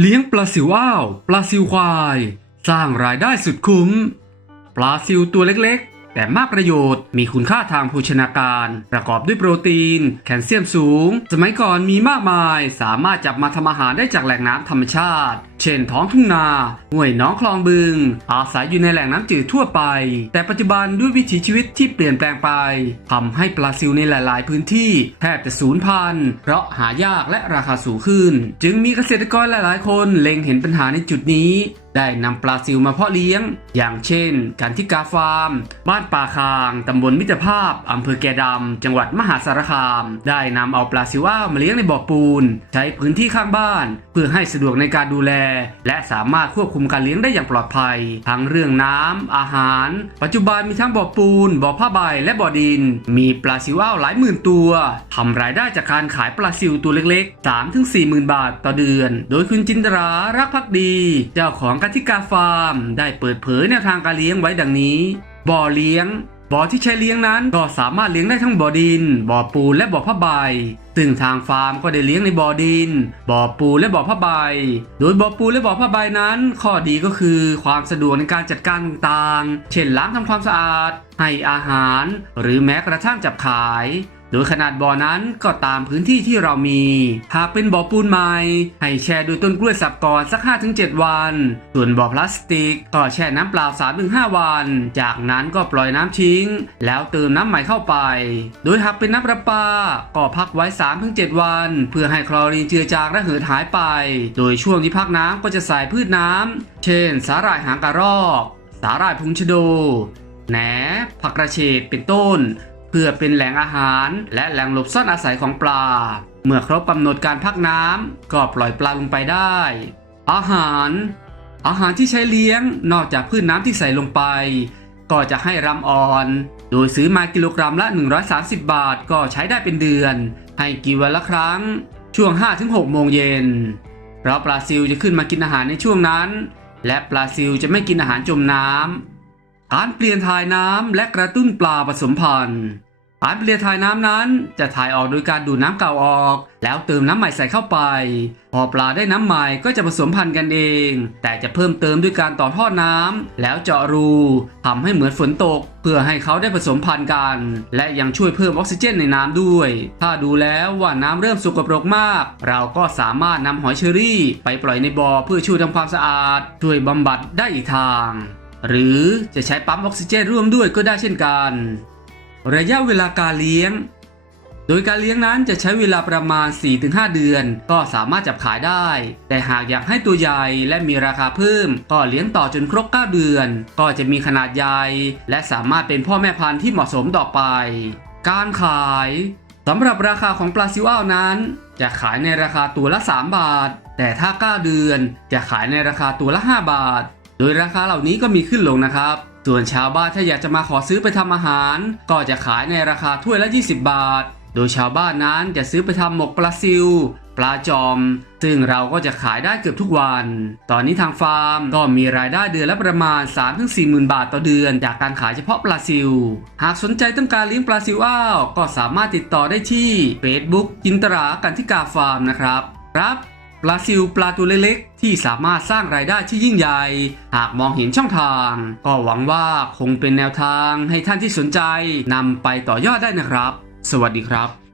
เลี้ยงปลาซิวอ้าวปลาซิวควาย สร้างรายได้สุดคุ้ม ปลาซิวตัวเล็กๆ แต่มากประโยชน์มีคุณค่าทางโภชนาการ ประกอบด้วยโปรตีน แคลเซียมสูง สมัยก่อนมีมากมาย สามารถจับมาทำอาหารได้จากแหล่งน้ำธรรมชาติ เช่นท้องทุ่งนาห้วยน้องคลองบึง อาศัยอยู่ในแหล่งน้ำจืดทั่วไป แต่ปัจจุบันด้วยวิถีชีวิตที่เปลี่ยนแปลงไปทำให้ปลาซิวในหลาย ๆ พื้นที่แทบจะสูญพันธุ์ เพราะหายากและราคาสูงขึ้น จึงมีเกษตรกรหลาย ๆ คนเล็งเห็นปัญหาในจุดนี้ ได้นำปลาซิวมาเพาะเลี้ยง อย่างเช่น กันทิกาฟาร์ม บ้านป่าคางตำบลมิตรภาพอำเภอแกดำจังหวัดมหาสารคาม ได้นำเอาปลาซิวอ้ามาเลี้ยงในบ่อปูน ใช้พื้นที่ข้างบ้าน เพื่อให้สะดวกในการดูแลและสามารถควบคุมการเลี้ยงได้อย่างปลอดภัย ทั้งเรื่องน้ำอาหาร ปัจจุบันมีทั้งบ่อปูน บ่อผ้าใบ และบ่อดิน มีปลาซิวอ้าวหลายหมื่นตัวทำรายได้จากการขายปลาซิวตัวเล็กๆ3ถึง4หมื่นบาทต่อเดือน โดยคุณจินตรารักภักดี เจ้าของกติกาฟาร์ม ได้เปิดเผยแนวทางการเลี้ยงไว้ดังนี้ บ่อเลี้ยง บ่อที่ใช้เลี้ยงนั้นก็สามารถเลี้ยงได้ทั้งบ่อดิน บ่อปูและบ่อผ้าใบ ซึ่งทางฟาร์มก็ได้เลี้ยงในบ่อดิน บ่อปูและบ่อผ้าใบ โดยบ่อปูและบ่อผ้าใบนั้น ข้อดีก็คือความสะดวกในการจัดการต่างๆ เช่นล้างทำความสะอาด ให้อาหาร หรือแม้กระทั่งจับขาย โดยขนาดบ่อนั้นก็ตามพื้นที่ที่เรามี หากเป็นบ่อปูนใหม่ให้แช่ด้วยต้นกล้วยสับก่อนสัก 5-7 วัน ส่วนบ่อพลาสติกก็แช่น้ำเปล่า 3-5 วัน จากนั้นก็ปล่อยน้ำทิ้ง แล้วเติมน้ำใหม่เข้าไป โดยหากเป็นน้ำประปาก็พักไว้ 3-7 วัน เพื่อให้คลอรีนเจือจางและเหือดหายไป โดยช่วงที่พักน้ำก็จะใส่พืชน้ำ เช่น สาหร่ายหางกระรอก สาหร่ายพุงชโดแหนผักกระเฉดเป็นต้น เพื่อเป็นแหล่งอาหารและแหล่งหลบซ่อนอาศัยของปลา เมื่อครบกำหนดการพักน้ำก็ปล่อยปลาลงไปได้ อาหาร อาหารที่ใช้เลี้ยงนอกจากพืชน้ำที่ใส่ลงไป ก็จะให้รำอ่อน โดยซื้อมากิโลกรัมละ 130 บาทก็ใช้ได้เป็นเดือน ให้กินวันละครั้ง ช่วง 5-6 โมงเย็นเพราะปลาซิวจะขึ้นมากินอาหารในช่วงนั้น และปลาซิวจะไม่กินอาหารจมน้ำ การเปลี่ยนถ่ายน้ำและกระตุ้นปลาผสมพันธุ์การเปลี่ยนถ่ายน้ำนั้น จะถ่ายออกโดยการดูดน้ำเก่าออก แล้วเติมน้ำใหม่ใส่เข้าไป พอปลาได้น้ำใหม่ก็จะผสมพันธุ์กันเอง แต่จะเพิ่มเติมด้วยการต่อท่อน้ำแล้วเจาะรูทำให้เหมือนฝนตก เพื่อให้เขาได้ผสมพันธุ์กัน และยังช่วยเพิ่มออกซิเจนในน้ำด้วย ถ้าดูแล้วว่าน้ำเริ่มสกปรกมาก เราก็สามารถนำหอยเชอรี่ ไปปล่อยในบ่อเพื่อช่วยทำความสะอาด ช่วยบำบัดได้อีกทาง หรือจะใช้ปั๊มออกซิเจนร่วมด้วยก็ได้เช่นกัน ระยะเวลาการเลี้ยง โดยการเลี้ยงนั้นจะใช้เวลาประมาณ 4-5 เดือน ก็สามารถจับขายได้ แต่หากอยากให้ตัวใหญ่และมีราคาเพิ่ม ก็เลี้ยงต่อจนครบ 9 เดือน ก็จะมีขนาดใหญ่และสามารถเป็นพ่อแม่พันธุ์ที่เหมาะสมต่อไป การขายสำหรับราคาของปลาซิวอ้าวนั้น จะขายในราคาตัวละ 3 บาท แต่ถ้า 9 เดือนจะขายในราคาตัวละ 5 บาท โดยราคาเหล่านี้ก็มีขึ้นลงนะครับ ส่วนชาวบ้านถ้าอยากจะมาขอซื้อไปทำอาหาร ก็จะขายในราคาถ้วยละ 20 บาท โดยชาวบ้านนั้นจะซื้อไปทำหมกปลาซิวปลาจอม ซึ่งเราก็จะขายได้เกือบทุกวัน ตอนนี้ทางฟาร์มก็มีรายได้เดือนละประมาณ 3-4หมื่นบาทต่อเดือน จากการขายเฉพาะปลาซิว หากสนใจต้องการเลี้ยงปลาซิวอ้าว ก็สามารถติดต่อได้ที่ Facebook จินตรากันทิกาฟาร์มนะครับ ครับ ปลาซิลปลาตัวเล็กๆ ที่สามารถสร้างรายได้ที่ยิ่งใหญ่ หากมองเห็นช่องทาง ก็หวังว่าคงเป็นแนวทางให้ท่านที่สนใจนำไปต่อยอดได้นะครับ สวัสดีครับ